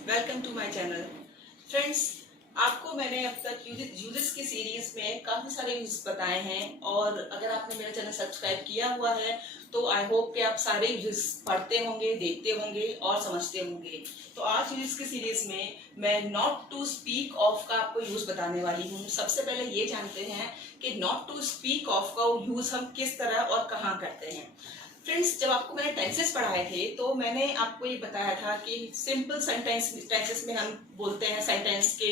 Welcome to my channel. Friends, आपको मैंने अब तक यूजेस की सीरीज में काफी सारे यूजेस बताए हैं और अगर आपने मेरा चैनल सब्सक्राइब किया हुआ है तो आई होप कि आप सारे यूजेस पढ़ते होंगे, देखते होंगे और समझते होंगे। तो आज यूजेस की सीरीज में मैं नॉट टू स्पीक ऑफ का आपको यूज बताने वाली हूँ। सबसे पहले ये जानते हैं कि नॉट टू स्पीक ऑफ का यूज हम किस तरह और कहाँ करते हैं। फ्रेंड्स, जब आपको मैंने टेंसेस पढ़ाए थे तो मैंने आपको ये बताया था कि सिंपल टेंसेस में हम बोलते हैं सेंटेंस के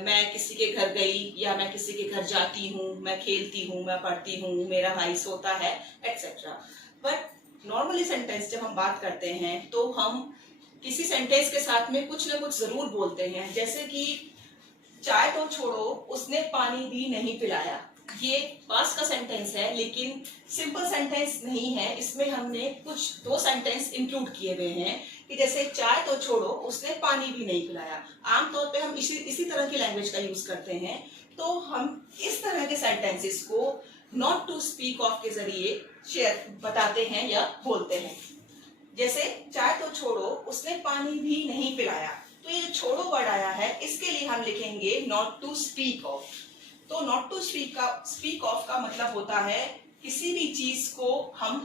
मैं किसी के घर गई या मैं किसी के घर जाती हूँ, मैं खेलती हूँ, मैं पढ़ती हूँ, मेरा भाई सोता है, एक्सेट्रा। बट नॉर्मली सेंटेंस जब हम बात करते हैं तो हम किसी सेंटेंस के साथ में कुछ ना कुछ जरूर बोलते हैं, जैसे कि चाय तो छोड़ो उसने पानी भी नहीं पिलाया। ये पास्ट का सेंटेंस है लेकिन सिंपल सेंटेंस नहीं है, इसमें हमने कुछ दो सेंटेंस इंक्लूड किए हुए हैं कि जैसे चाय तो छोड़ो उसने पानी भी नहीं पिलाया। आमतौर पे हम इसी तरह की लैंग्वेज का यूज करते हैं। तो हम इस तरह के सेंटेंसेस को नॉट टू स्पीक ऑफ के जरिए शेयर बताते हैं या बोलते हैं। जैसे चाय तो छोड़ो उसने पानी भी नहीं पिलाया, तो ये छोड़ो वर्ड आया है, इसके लिए हम लिखेंगे नॉट टू स्पीक ऑफ। तो नॉट टू स्पीक ऑफ का मतलब होता है किसी भी चीज को हम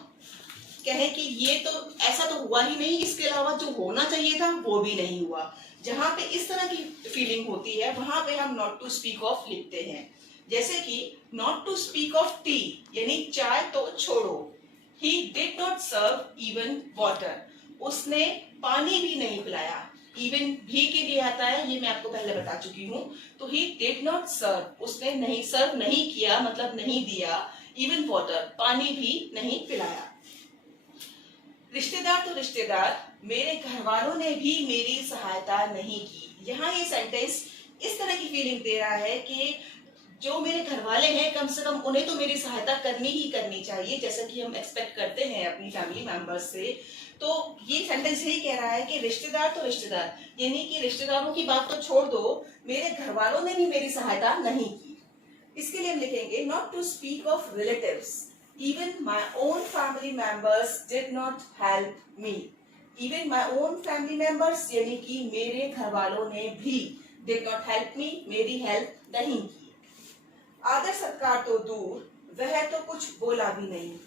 कहें कि ये तो ऐसा तो हुआ ही नहीं, इसके अलावा जो होना चाहिए था वो भी नहीं हुआ। जहां पे इस तरह की फीलिंग होती है वहां पे हम नॉट टू स्पीक ऑफ लिखते हैं। जैसे कि not to speak of tea यानी चाय तो छोड़ो। He did not serve even water, उसने पानी भी नहीं पिलाया। इवन भी के लिए आता है, ये मैं आपको पहले बता चुकी हूँ। तो ही डिड नॉट सर्व, उसने नहीं सर्व नहीं किया मतलब नहीं दिया। इवन वाटर, पानी भी नहीं पिलाया। रिश्तेदार तो रिश्तेदार, मेरे घर वालों ने भी मेरी सहायता नहीं की। यहाँ ये सेंटेंस इस तरह की फीलिंग दे रहा है कि जो मेरे घर वाले हैं कम से कम उन्हें तो मेरी सहायता करनी ही करनी चाहिए, जैसा कि हम एक्सपेक्ट करते हैं अपनी फैमिली मेंबर्स से। तो ये सेंटेंस यही कह रहा है कि रिश्तेदार तो रिश्तेदार, यानी कि रिश्तेदारों की बात तो छोड़ दो, मेरे घर वालों ने भी मेरी सहायता नहीं की। इसके लिए हम लिखेंगे not to speak of relatives, even my own family members did not help me. Even my own family members यानी कि मेरे घर वालों ने भी डिड नॉट हेल्प मी, मेरी हेल्प नहीं की। आदर सत्कार तो दूर, वह तो कुछ बोला भी नहीं।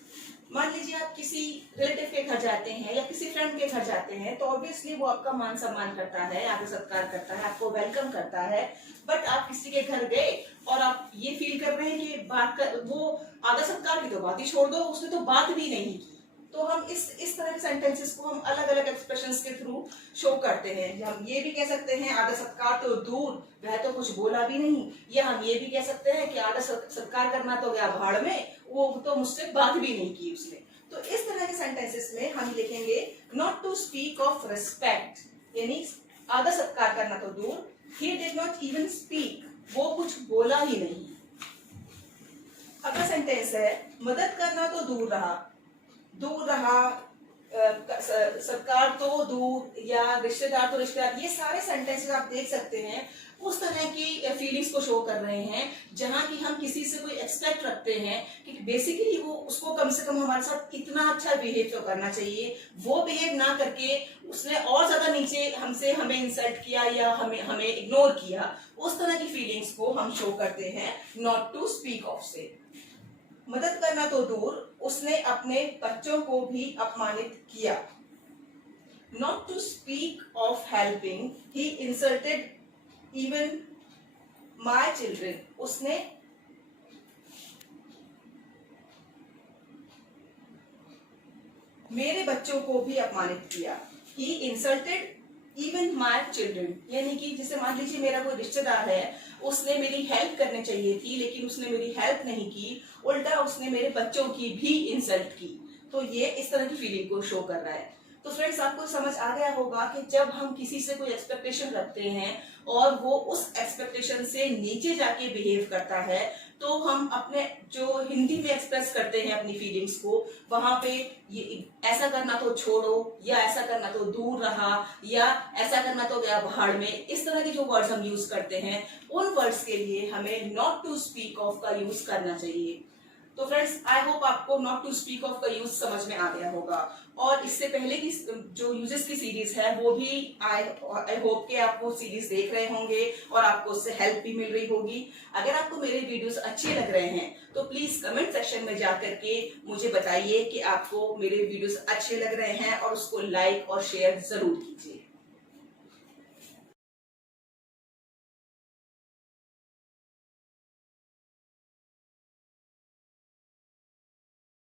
मान लीजिए आप किसी रिलेटिव के घर जाते हैं या किसी फ्रेंड के घर जाते हैं तो ऑब्वियसली वो आपका मान सम्मान करता है, आदर सत्कार करता है, आपको वेलकम करता है। बट आप किसी के घर गए और आप ये फील कर रहे हैं कि बात कर, वो आदर सत्कार की तो बात ही छोड़ दो, उसने तो बात भी नहीं की। तो हम इस तरह के सेंटेंसेस को हम अलग अलग एक्सप्रेशंस के थ्रू शो करते हैं। हम ये भी कह सकते हैं आदर सत्कार तो दूर, वह तो कुछ बोला भी नहीं, या हम ये भी कह सकते हैं कि आदर सत्कार करना तो गया भाड़ में, वो तो मुझसे बात भी नहीं की उसने। तो इस तरह के सेंटेंसेस में हम लिखेंगे not to speak of respect, यानी आदर सत्कार करना तो दूर, he did not even speak, वो कुछ बोला ही नहीं। अगला सेंटेंस है मदद करना तो दूर रहा, दूर रहा, सरकार तो दूर या रिश्तेदार तो रिश्तेदार, ये सारे सेंटेंसेस आप देख सकते हैं उस तरह की फीलिंग्स को शो कर रहे हैं जहां कि हम किसी से कोई एक्सपेक्ट रखते हैं कि बेसिकली वो उसको कम से कम हमारे साथ इतना अच्छा बिहेव तो करना चाहिए, वो बिहेव ना करके उसने और ज्यादा नीचे हमसे हमें इंसल्ट किया या हमें इग्नोर किया, उस तरह की फीलिंग्स को हम शो करते हैं नॉट टू स्पीक ऑफ से। मदद करना तो दूर, उसने अपने बच्चों को भी अपमानित किया। Not to speak of helping, he insulted even my children, उसने मेरे बच्चों को भी अपमानित किया। He insulted even my children, यानी कि जैसे मान लीजिए मेरा कोई रिश्तेदार है, उसने मेरी हेल्प करनी चाहिए थी लेकिन उसने मेरी हेल्प नहीं की, उल्टा उसने मेरे बच्चों की भी इंसल्ट की। तो ये इस तरह की फीलिंग को शो कर रहा है। तो फ्रेंड्स, आपको समझ आ गया होगा कि जब हम किसी से कोई एक्सपेक्टेशन रखते हैं और वो उस एक्सपेक्टेशन से नीचे जाके बिहेव करता है तो हम अपने जो हिंदी में एक्सप्रेस करते हैं अपनी फीलिंग्स को, वहां पे ये ऐसा करना तो छोड़ो या ऐसा करना तो दूर रहा या ऐसा करना तो गया भाड़ में, इस तरह के जो वर्ड्स हम यूज करते हैं उन वर्ड्स के लिए हमें नॉट टू स्पीक ऑफ का यूज करना चाहिए। तो फ्रेंड्स आई होप आपको नॉट टू स्पीक ऑफ का यूज समझ में आ गया होगा। और इससे पहले की जो यूजेस की सीरीज है वो भी आई होप के आप वो सीरीज देख रहे होंगे और आपको उससे हेल्प भी मिल रही होगी। अगर आपको मेरे वीडियोस अच्छे लग रहे हैं तो प्लीज कमेंट सेक्शन में जाकर के मुझे बताइए कि आपको मेरे वीडियोस अच्छे लग रहे हैं और उसको लाइक और शेयर जरूर कीजिए।